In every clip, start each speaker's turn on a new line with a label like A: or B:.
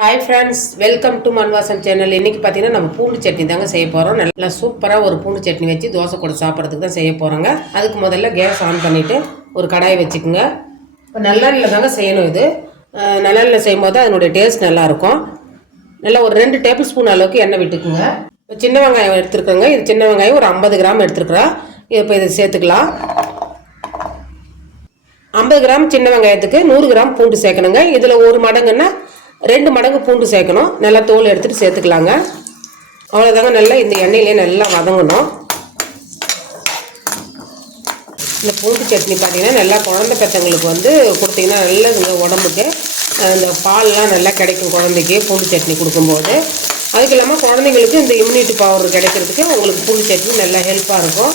A: Hi friends welcome to Manvasan channel இன்றைக்கி பார்த்தீங்கன்னா நம்ம பூண்டு சட்னி தாங்க செய்ய போகிறோம் நல்லா சூப்பராக ஒரு பூண்டு சட்னி வச்சு தோசை கூட சாப்பிட்றதுக்கு தான் செய்ய போகிறோங்க அதுக்கு முதல்ல கேஸ் ஆன் பண்ணிவிட்டு ஒரு கடாயை வச்சுக்கோங்க. இப்போ நல்லெண்ணில் தாங்க செய்யணும் இது. நல்லெண்ணில் செய்யும் போது அதனுடைய டேஸ்ட் நல்லாயிருக்கும் நல்லா ஒரு ரெண்டு டேபிள் ஸ்பூன் அளவுக்கு எண்ணெய் விட்டுக்குங்க. இப்போ சின்ன வெங்காயம் எடுத்துருக்கோங்க. இது சின்ன வெங்காயம் ஒரு ஐம்பது கிராம் எடுத்துருக்குறோம் இப்போ இதை சேர்த்துக்கலாம். ஐம்பது கிராம் சின்ன வெங்காயத்துக்கு நூறு கிராம் பூண்டு சேர்க்கணுங்க. இதில் ஒரு மடங்குன்னா ரெண்டு மடங்கு பூண்டு சேர்க்கணும். நல்லா தோல் எடுத்துகிட்டு சேர்த்துக்கலாங்க. அவ்வளோதாங்க நல்லா இந்த எண்ணெயிலே நல்லா வதங்கணும். இந்த பூண்டு சட்னி பார்த்தீங்கன்னா நல்லா குழந்த பெற்றவங்களுக்கு வந்து கொடுத்தீங்கன்னா நல்லதுங்க உடம்புக்கு இந்த பால்லாம் நல்லா கிடைக்கும் குழந்தைக்கு பூண்டு சட்னி கொடுக்கும்போது. அதுக்கு இல்லாமல் குழந்தைங்களுக்கு இந்த இம்யூனிட்டி பவர் கிடைக்கிறதுக்கு உங்களுக்கு பூண்டு சட்னி நல்லா ஹெல்ப்பாக இருக்கும்.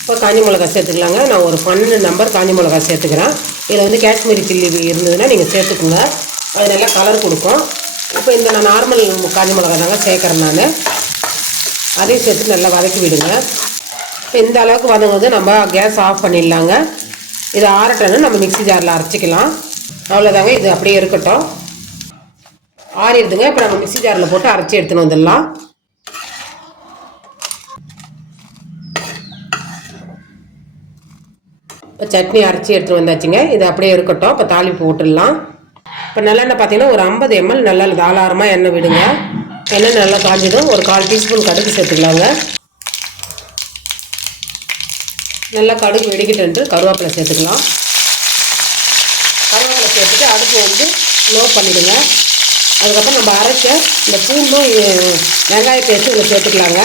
A: இப்போ காஞ்சி மிளகா சேர்த்துக்கலாங்க. நான் ஒரு பன்னெண்டு நம்பர் காஞ்சி மிளகா சேர்த்துக்கிறேன். இதில் வந்து காஷ்மீரி சில்லி இருந்ததுன்னா நீங்கள் சேர்த்துக்குங்க. அது நல்லா கலர் கொடுக்கும் இப்போ இந்த நான் நார்மல் காஞ்சி மிளகா தாங்க சேர்க்குறேன் நான். அதையும் சேர்த்து நல்லா வதக்கி விடுங்க. இப்போ இந்த அளவுக்கு வதங்குது நம்ம கேஸ் ஆஃப் பண்ணிடலாங்க. இது ஆறட்டணும் நம்ம மிக்ஸி ஜாரில் அரைச்சிக்கலாம். அவ்வளோதாங்க இது அப்படியே இருக்கட்டும். ஆறிடுதுங்க இப்போ நம்ம மிக்ஸி ஜாரில் போட்டு அரைச்சி எடுத்துன்னு வந்துடலாம். இப்போ சட்னி அரைச்சி எடுத்துகிட்டு வந்தாச்சுங்க இது அப்படியே இருக்கட்டும். இப்போ தாளிப்பு போட்டுடலாம். இப்போ நல்லெண்ணெய் பார்த்தீங்கன்னா ஒரு ஐம்பது எம்எல் நல்லா தாராளமாக எண்ணெய் விடுங்க. எண்ணெய் நல்லா காஞ்சிடும். ஒரு கால் டீஸ்பூன் கடுகு சேர்த்துக்கலாங்க. நல்லா கடுகு வெடிக்கிட்டு கருவேப்பிலை சேர்த்துக்கலாம். கருவேப்பிலை சேர்த்துட்டு அடுப்பு வந்து லோ பண்ணிவிடுங்க அதுக்கப்புறம் நம்ம அரைச்ச இந்த பூண்டும் வெங்காய பேஸ்ட்டு இதில் சேர்த்துக்கலாங்க.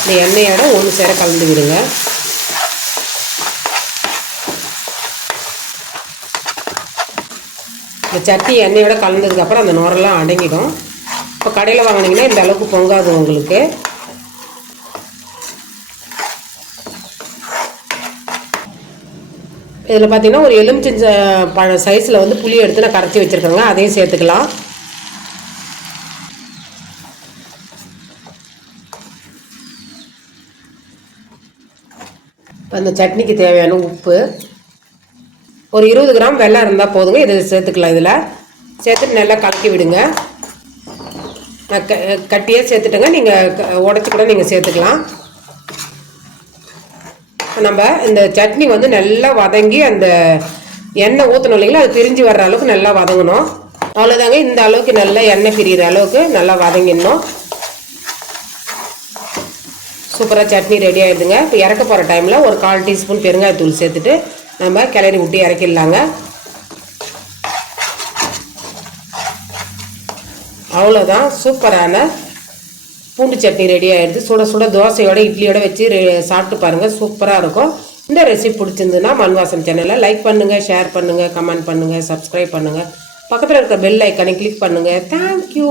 A: இந்த எண்ணெயோட ஒன்று சேர கலந்து விடுங்க. இந்த சட்னி எண்ணெயோட கலந்ததுக்கப்புறம் அந்த நுரெல்லாம் அடங்கிடும். இப்போ கடையில் வாங்கினீங்கன்னா இந்த அளவுக்கு பொங்காது உங்களுக்கு. இதில் பார்த்தீங்கன்னா ஒரு எலுமிச்சஞ்ச பழ சைஸில் வந்து புளி எடுத்து நான் கரைச்சி வச்சுருக்கேங்க. அதையும் சேர்த்துக்கலாம். இப்போ சட்னிக்கு தேவையான உப்பு. ஒரு இருபது கிராம் வெள்ளம் இருந்தால் போதுங்க. இதை சேர்த்துக்கலாம் இதில். சேர்த்துட்டு நல்லா கலக்கி விடுங்க. நான் க கட்டியே சேர்த்துட்டேங்க. நீங்கள் உடச்சி கூட நீங்கள் சேர்த்துக்கலாம். நம்ம இந்த சட்னி வந்து நல்லா வதங்கி அந்த எண்ணெய் ஊற்றணும் இல்லைங்களா? அது பிரிஞ்சு வர்ற அளவுக்கு நல்லா வதங்கணும். அவ்வளோதாங்க இந்த அளவுக்கு நல்லா எண்ணெய் பிரிகிற அளவுக்கு நல்லா வதங்கிடணும். சூப்பராக சட்னி ரெடி ஆகிடுதுங்க இப்போ இறக்க போகிற டைமில் ஒரு கால் டீஸ்பூன் பெருங்காயத்தூள் சேர்த்துட்டு நம்ம கிளறி விட்டு இறக்கிடலாங்க. அவ்வளோதான் சூப்பரான பூண்டு சட்னி ரெடி ஆகிடுது சுட சுட தோசையோட இட்லியோட வச்சு ரெ- சாப்பிட்டு பாருங்கள் சூப்பராக இருக்கும். இந்த ரெசிபி பிடிச்சிருந்துன்னா மண்வாசம் சேனலை லைக் பண்ணுங்கள் ஷேர் பண்ணுங்கள் கமெண்ட் பண்ணுங்கள் சப்ஸ்கிரைப் பண்ணுங்கள் பக்கத்தில் இருக்கிற பெல் ஐக்கனை கிளிக் பண்ணுங்கள் தேங்க்யூ